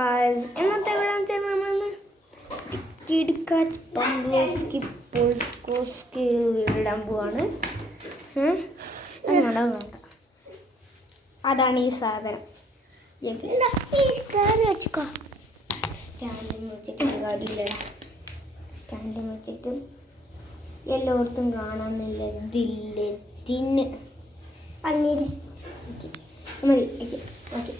എന്നത്തെ നമ്മളൊന്ന് കിഡ്കാറ്റ് പംബ്ലോസ്കി പോൾസ്കോസ്കി ഇടാൻ പോവാണ്. അതാണ് ഈ സാധനം. വെച്ചോ സ്റ്റാൻഡിൽ വെച്ചിട്ട് കാര്യമില്ല. സ്റ്റാൻഡിൽ വെച്ചിട്ട് എല്ലായിടത്തും കാണാമെന്നില്ല. ഇതില്ല തിന്ന് പന്നീര് മതി. ഓക്കെ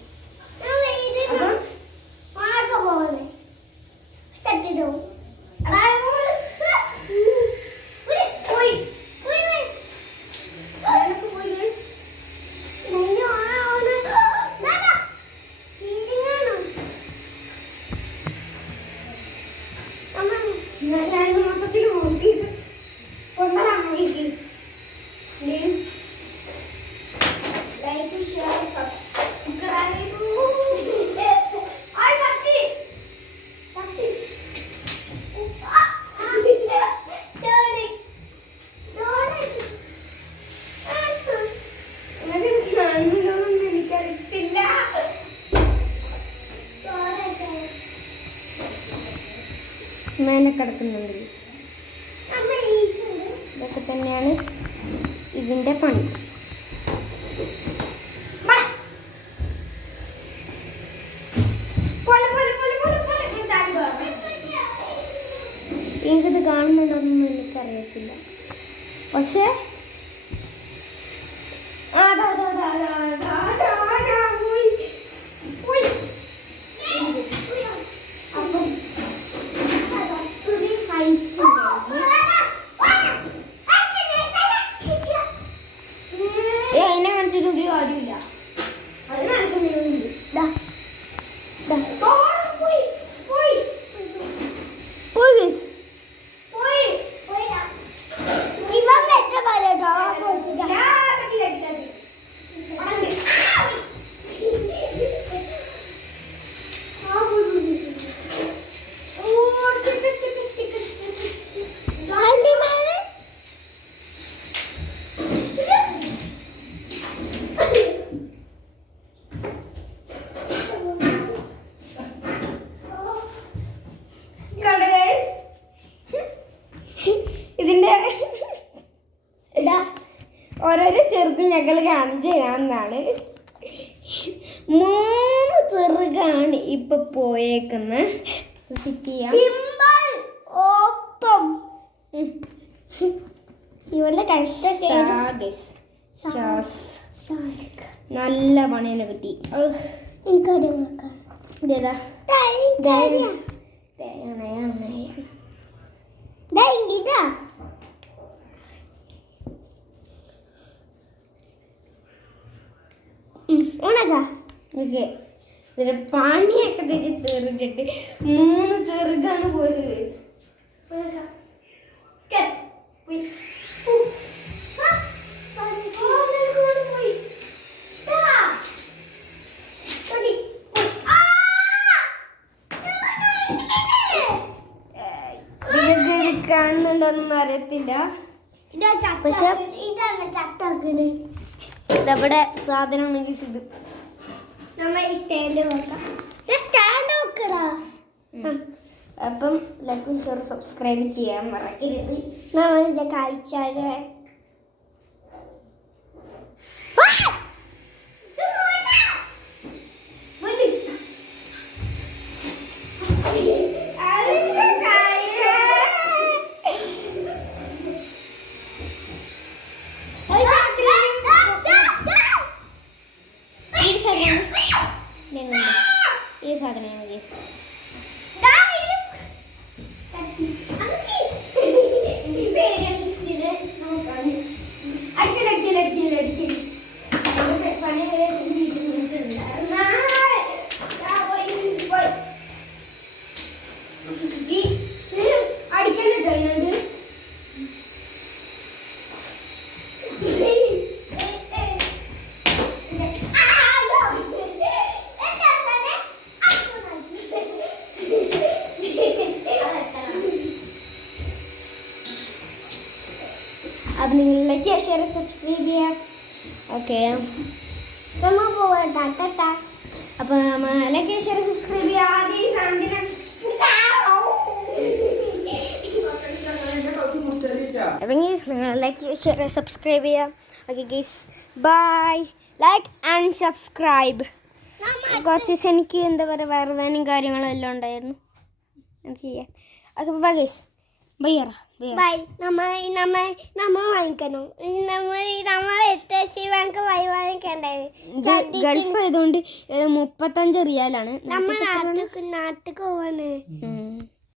മേലെ കിടക്കുന്നുണ്ട്. ഇതൊക്കെ തന്നെയാണ് ഇതിൻ്റെ പണി. എനിക്കിത് കാണുന്നുണ്ടോന്നും എനിക്കറിയത്തില്ല. പക്ഷേ അതിനെ കാണിച്ചിട്ടൊരു കാര്യമില്ല. ഇതിൻ്റെ ഓരോരോ ചെറുത് ഞങ്ങൾ കാണിച്ചു തരാമെന്നാണ്. 3 ചെറുകാണ് ഇപ്പൊ പോയേക്കുന്നത്. ഇവളുടെ നല്ല പണിയാണ് കിട്ടി. ഇതിന്റെ പണിയൊക്കെ തീർന്നിട്ട് 3 ചെറുകാണ് പോയത്. കാണുന്നുണ്ടോന്നും അറിയത്തില്ല. പക്ഷെ ഇതവിടെ സാധനം ഇത് അപ്പം ലൈക്കും ഷെയർ സബ്സ്ക്രൈബ് ചെയ്യാൻ മറക്കരുത്. കാഴ്ച ഈ സാധനം മതി. अब like share and subscribe. Okay. Come on, Tata. അപ്പോൾ ലൈക്ക് ഷെയർ സബ്സ്ക്രൈബ് ചെയ്യാതെ നിങ്ങൾ ലൈക്ക് ഷെയർ സബ്സ്ക്രൈബ് ചെയ്യാം. Okay guys, bye. Like and subscribe. കുറച്ച് ദിവസം എനിക്ക് എന്താ പറയുക വയറുവേദനയും കാര്യങ്ങളും എല്ലാം ഉണ്ടായിരുന്നു ചെയ്യാൻ. Okay bye guys, bye bye. നമ്മ വാങ്ങിക്കണം. ഗൾഫ് ആയതുകൊണ്ട് 35 റിയാലാണ്. നാട്ടിൽ പോവാണ്.